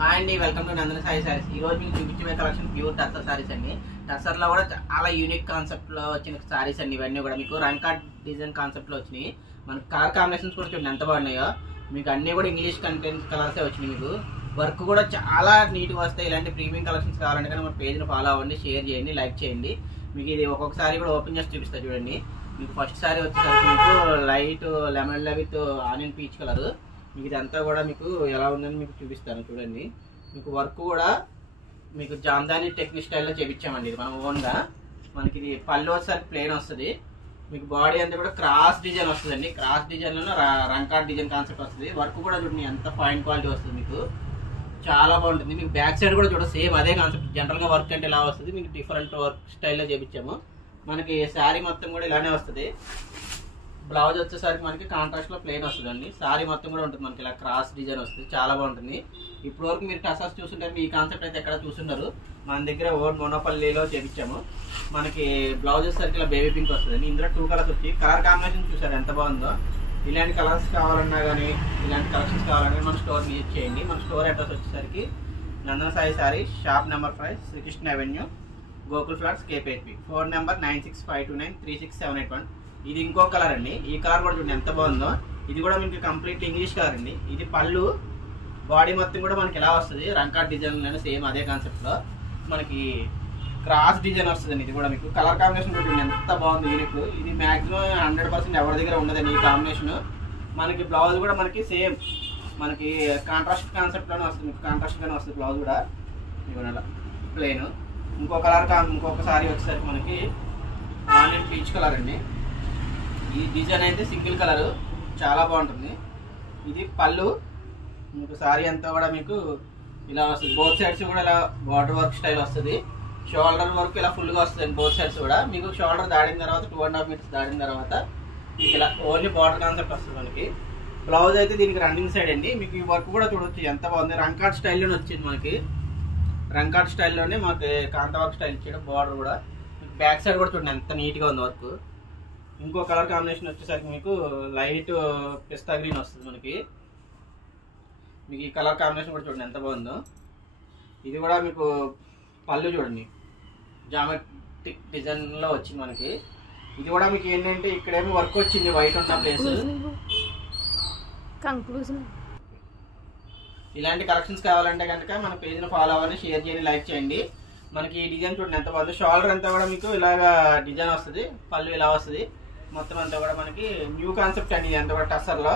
Hi అండి, welcome to నందన సాయి సారీస్. ఈ రోజు మీకు చూపించే కలెక్షన్ ప్యూర్ టస్సర్ సారీస్ అండి. టస్సర్ లో కూడా చాలా యూనిక్ కాన్సెప్ట్ లో వచ్చిన సారీస్ అండి. ఇవన్నీ కూడా మీకు రంకాట్ డిజైన్ కాన్సెప్ట్ లో వచ్చినాయి. మనకు కలర్ కాంబినేషన్స్ కూడా చూడండి ఎంత బాగున్నాయో. మీకు అన్ని కూడా ఇంగ్లీష్ కంటెంట్ కలర్సే వచ్చినాయి. మీకు వర్క్ కూడా చాలా నీట్గా వస్తాయి. ఇలాంటి ప్రీమియం కలెక్షన్స్ కావాలంటే కానీ మన పేజ్ని ఫాలో అవ్వండి, షేర్ చేయండి, లైక్ చేయండి. మీకు ఇది ఒక్కొక్కసారి కూడా ఓపెన్ చేసి చూపిస్తా చూడండి. మీకు ఫస్ట్ సారీ వచ్చేసరికి మీకు light lemon with onion peach colour. మీకు ఇదంతా కూడా మీకు ఎలా ఉందని మీకు చూపిస్తాను చూడండి. మీకు వర్క్ కూడా మీకు జామ్దాని టెక్నిక్ స్టైల్లో చేపించామండి. ఇది మనం ఓన్గా. మనకి ఇది పళ్ళు వచ్చేసరికి ప్లెయిన్ వస్తుంది. మీకు బాడీ అంతా కూడా క్రాస్ డిజైన్ వస్తుందండి. క్రాస్ డిజైన్లో రంకాట్ డిజైన్ కాన్సెప్ట్ వస్తుంది. వర్క్ కూడా చూడండి ఎంత ఫైన్ క్వాలిటీ వస్తుంది. మీకు చాలా బాగుంటుంది. మీకు బ్యాక్ సైడ్ కూడా చూడండి సేమ్ అదే కాన్సెప్ట్. జనరల్గా వర్క్ అంటే ఇలా వస్తుంది, మీకు డిఫరెంట్ వర్క్ స్టైల్లో చేపించాము. మనకి శారీ మొత్తం కూడా ఇలానే వస్తుంది. బ్లౌజ్ వచ్చేసరికి మనకి కాంట్రాస్ట్ లో ప్లెయిన్ వస్తుందండి. సారీ మొత్తం కూడా ఉంటుంది మనకి ఇలా క్రాస్ డిజైన్ వస్తుంది. చాలా బాగుంటుంది. ఇప్పుడు వరకు మీరు టసర్స్ చూస్తుంటారు, మీ కాన్సెప్ట్ అయితే ఎక్కడ చూస్తున్నారు. మన దగ్గర ఓన్ మోనోపల్లిలో చేపించాము. మనకి బ్లౌజ్ వచ్చేసరికి ఇలా బేబీ పింక్ వస్తుంది. ఇందులో 2 కలర్స్ వచ్చి కలర్ కాంబినేషన్ చూసారు ఎంత బాగుందో. ఇలాంటి కలర్స్ కావాలన్నా కానీ ఇలాంటి కలెక్షన్స్ కావాలన్నా మన స్టోర్ విజిట్ చేయండి. మన స్టోర్ అడ్రస్ వచ్చేసరికి Nandana Sai sorry, shop number 5, Srikrishna avenue, Gokul flats, KPHB. Phone number 9652936781. ఇది ఇంకో కలర్ అండి. ఈ కలర్ కూడా చూడండి ఎంత బాగుందో. ఇది కూడా మీకు కంప్లీట్ ఇంగ్లీష్ కలర్ అండి. ఇది పళ్ళు, బాడీ మొత్తం కూడా మనకి ఎలా వస్తుంది రంకాట్ డిజైన్ సేమ్ అదే కాన్సెప్ట్ లో మనకి క్రాస్ డిజైన్ వస్తుందండి. ఇది కూడా మీకు కలర్ కాంబినేషన్ చూడండి ఎంత బాగుంది యూనిక్. ఇది మాక్సిమం 100% ఎవరి దగ్గర ఉండదండి ఈ కాంబినేషన్. మనకి బ్లౌజ్ కూడా మనకి సేమ్ మనకి కాంట్రాస్ట్ కాన్సెప్ట్ లోనే వస్తుంది. మీకు కాంట్రాస్ట్ గానే వస్తుంది బ్లౌజ్ కూడా. ఇవన్న ప్లెయిన్. ఇంకొక సారీ వచ్చేసరికి మనకి ఆనియన్ పీచ్ కలర్ అండి. ఈ డిజైన్ అయితే సింగిల్ కలర్ చాలా బాగుంటుంది. ఇది పళ్ళు. మీకు సారీ అంతా కూడా మీకు ఇలా వస్తుంది. బోత్ సైడ్స్ కూడా ఇలా బార్డర్ వర్క్ స్టైల్ వస్తుంది. షోల్డర్ వర్క్ ఇలా ఫుల్గా వస్తుంది బోత్ సైడ్స్ కూడా. మీకు షోల్డర్ దాడిన తర్వాత 2.5 మీటర్స్ దాడిన తర్వాత మీకు ఇలా ఓన్లీ బార్డర్ కాన్సెప్ట్ వస్తుంది మనకి. బ్లౌజ్ అయితే దీనికి రన్నింగ్ సైడ్ అండి. మీకు ఈ వర్క్ కూడా చూడొచ్చు ఎంత బాగుంది. రంకాట్ స్టైల్లోనే వచ్చింది మనకి. రంకాట్ స్టైల్లోనే మనకి కాంతా వర్క్ స్టైల్ ఇచ్చాడు. బార్డర్ కూడా మీకు బ్యాక్ సైడ్ కూడా చూడండి ఎంత నీట్గా ఉంది వర్క్. ఇంకో కలర్ కాంబినేషన్ వచ్చేసరికి మీకు లైట్ పిస్తా గ్రీన్ వస్తుంది మనకి. మీకు ఈ కలర్ కాంబినేషన్ కూడా చూడండి ఎంత బాగుందో. ఇది కూడా మీకు పళ్ళు చూడండి జామెట్రిక్ డిజైన్లో వచ్చింది మనకి. ఇది కూడా మీకు ఏంటంటే ఇక్కడేమో వర్క్ వచ్చింది వైట్ ఉన్న ప్లేస్. ఇలాంటి కలెక్షన్స్ కావాలంటే కనుక మన పేజ్ని ఫాలో అవ్వండి, షేర్ చేయండి, లైక్ చేయండి. మనకి ఈ డిజైన్ చూడండి ఎంత బాగుంది. షోల్డర్ అంతా కూడా మీకు ఇలాగా డిజైన్ వస్తుంది. పళ్ళు ఇలా వస్తుంది. మొత్తం అంతా కూడా మనకి న్యూ కాన్సెప్ట్ అండి. ఇది అంతా కూడా టస్సర్లో.